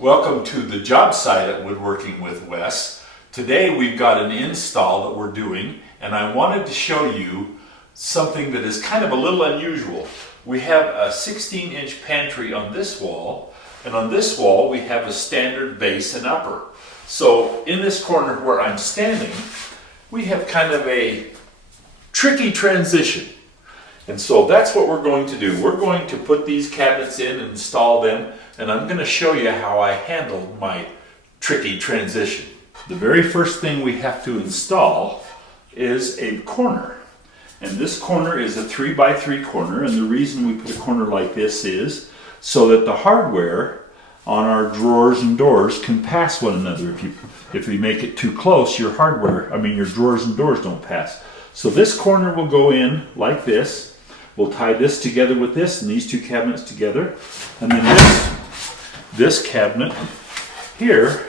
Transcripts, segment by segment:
Welcome to the job site at Woodworking with Wes. Today we've got an install that we're doing, and I wanted to show you something that is kind of a little unusual. We have a 16-inch pantry on this wall, and on this wall we have a standard base and upper. So in this corner where I'm standing, we have kind of a tricky transition. And so that's what we're going to do. We're going to put these cabinets in and install them, and I'm going to show you how I handled my tricky transition. The very first thing we have to install is a corner. And this corner is a 3x3 corner, and the reason we put a corner like this is so that the hardware on our drawers and doors can pass one another. If we make it too close, your drawers and doors don't pass. So this corner will go in like this. We'll tie this together with this and these two cabinets together. And then this cabinet here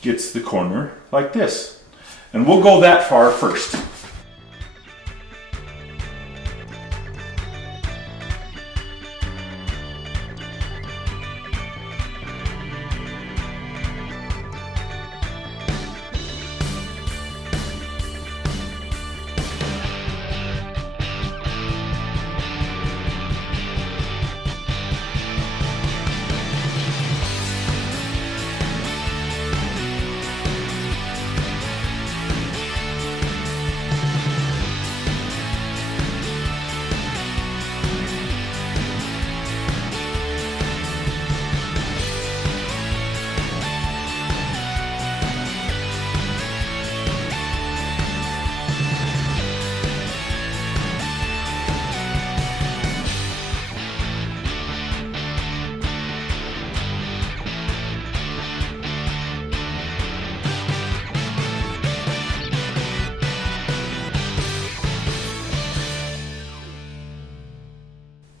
gets the corner like this. And we'll go that far first.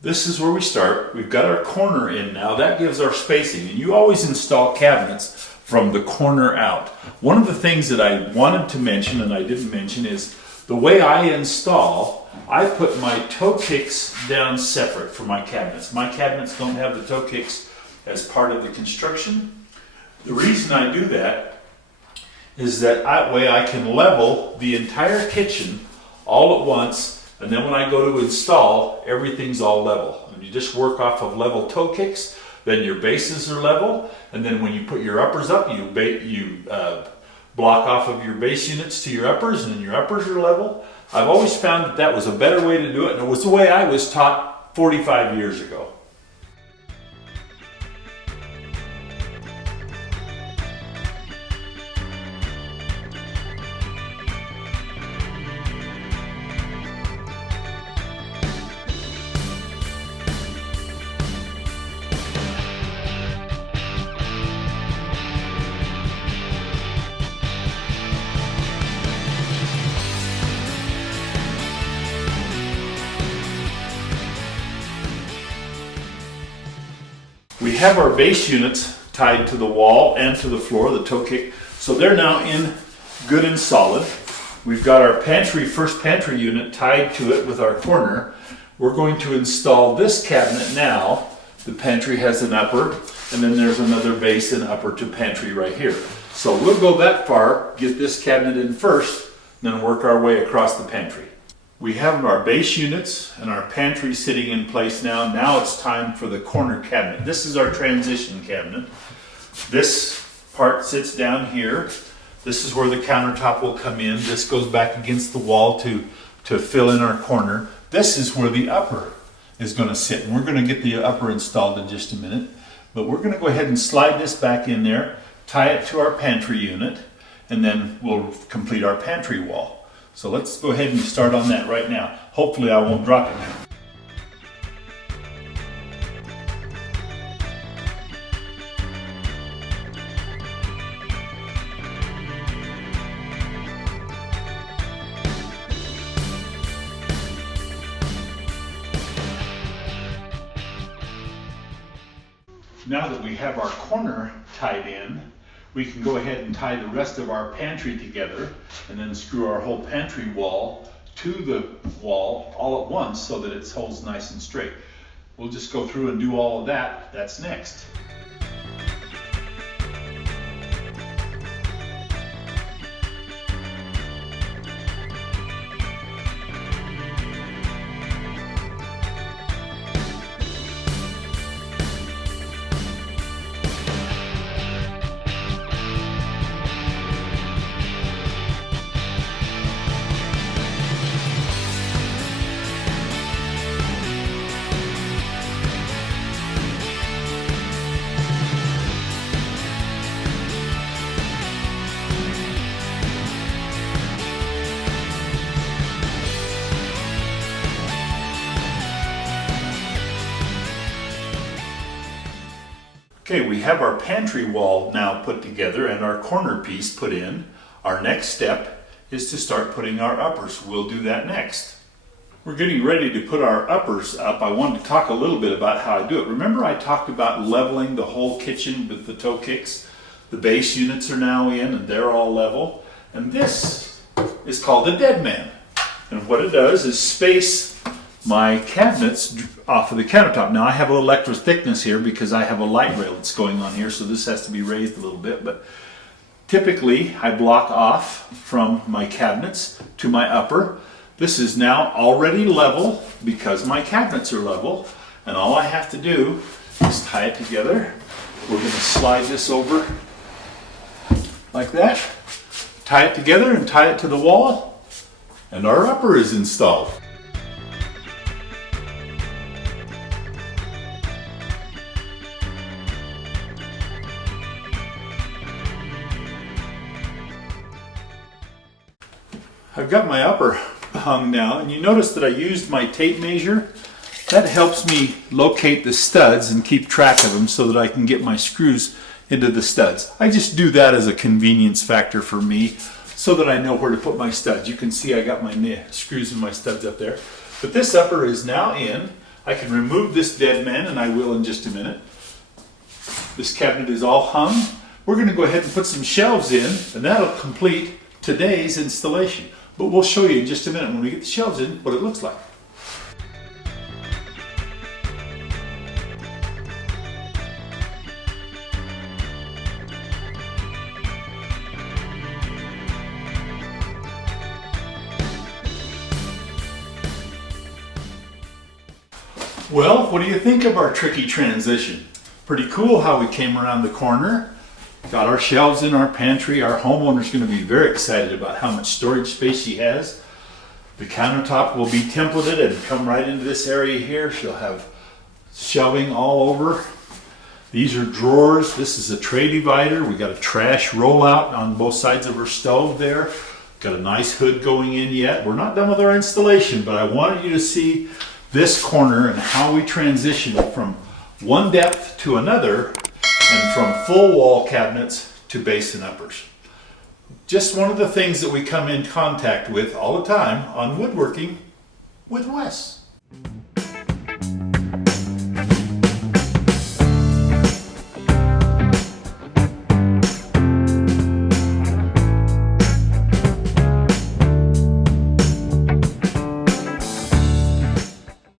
This is where we start. We've got our corner in now. That gives our spacing. And you always install cabinets from the corner out. One of the things that I wanted to mention and I didn't mention is the way I install, I put my toe kicks down separate from my cabinets. My cabinets don't have the toe kicks as part of the construction. The reason I do that is that way I can level the entire kitchen all at once. And then when I go to install, everything's all level. And you just work off of level toe kicks, then your bases are level, and then when you put your uppers up, you block off of your base units to your uppers, and then your uppers are level. I've always found that that was a better way to do it, and it was the way I was taught 45 years ago. We have our base units tied to the wall and to the floor, the toe kick, so they're now in good and solid. We've got our first pantry unit tied to it with our corner. We're going to install this cabinet now. The pantry has an upper, and then there's another base and upper to pantry right here. So we'll go that far, get this cabinet in first, then work our way across the pantry. We have our base units and our pantry sitting in place now. Now it's time for the corner cabinet. This is our transition cabinet. This part sits down here. This is where the countertop will come in. This goes back against the wall to fill in our corner. This is where the upper is going to sit. And we're going to get the upper installed in just a minute. But we're going to go ahead and slide this back in there, tie it to our pantry unit, and then we'll complete our pantry wall. So let's go ahead and start on that right now. Hopefully I won't drop it now. Now that we have our corner tied in, we can go ahead and tie the rest of our pantry together and then screw our whole pantry wall to the wall all at once so that it holds nice and straight. we'll just go through and do all of that. That's next. Okay, we have our pantry wall now put together and our corner piece put in. Our next step is to start putting our uppers. We'll do that next. We're getting ready to put our uppers up. I wanted to talk a little bit about how I do it. Remember I talked about leveling the whole kitchen with the toe kicks? The base units are now in and they're all level. And this is called a dead man. And what it does is space my cabinets off of the countertop. Now I have a little extra thickness here because I have a light rail that's going on here, so this has to be raised a little bit, but typically I block off from my cabinets to my upper. This is now already level because my cabinets are level, and all I have to do is tie it together. We're going to slide this over like that, tie it together and tie it to the wall, and our upper is installed. I've got my upper hung now, and you notice that I used my tape measure. That helps me locate the studs and keep track of them so that I can get my screws into the studs. I just do that as a convenience factor for me so that I know where to put my studs. You can see I got my screws and my studs up there. But this upper is now in. I can remove this dead man, and I will in just a minute. This cabinet is all hung. We're going to go ahead and put some shelves in, and that'll complete today's installation. But we'll show you in just a minute when we get the shelves in what it looks like. Well, what do you think of our tricky transition? Pretty cool how we came around the corner. Got our shelves in our pantry. Our homeowner's going to be very excited about how much storage space she has. The countertop will be templated and come right into this area here. She'll have shelving all over. These are drawers. This is a tray divider. We got a trash rollout on both sides of her stove there. Got a nice hood going in yet. We're not done with our installation, but I wanted you to see this corner and how we transition from one depth to another, and from full wall cabinets to base and uppers. Just one of the things that we come in contact with all the time on woodworking with Wes.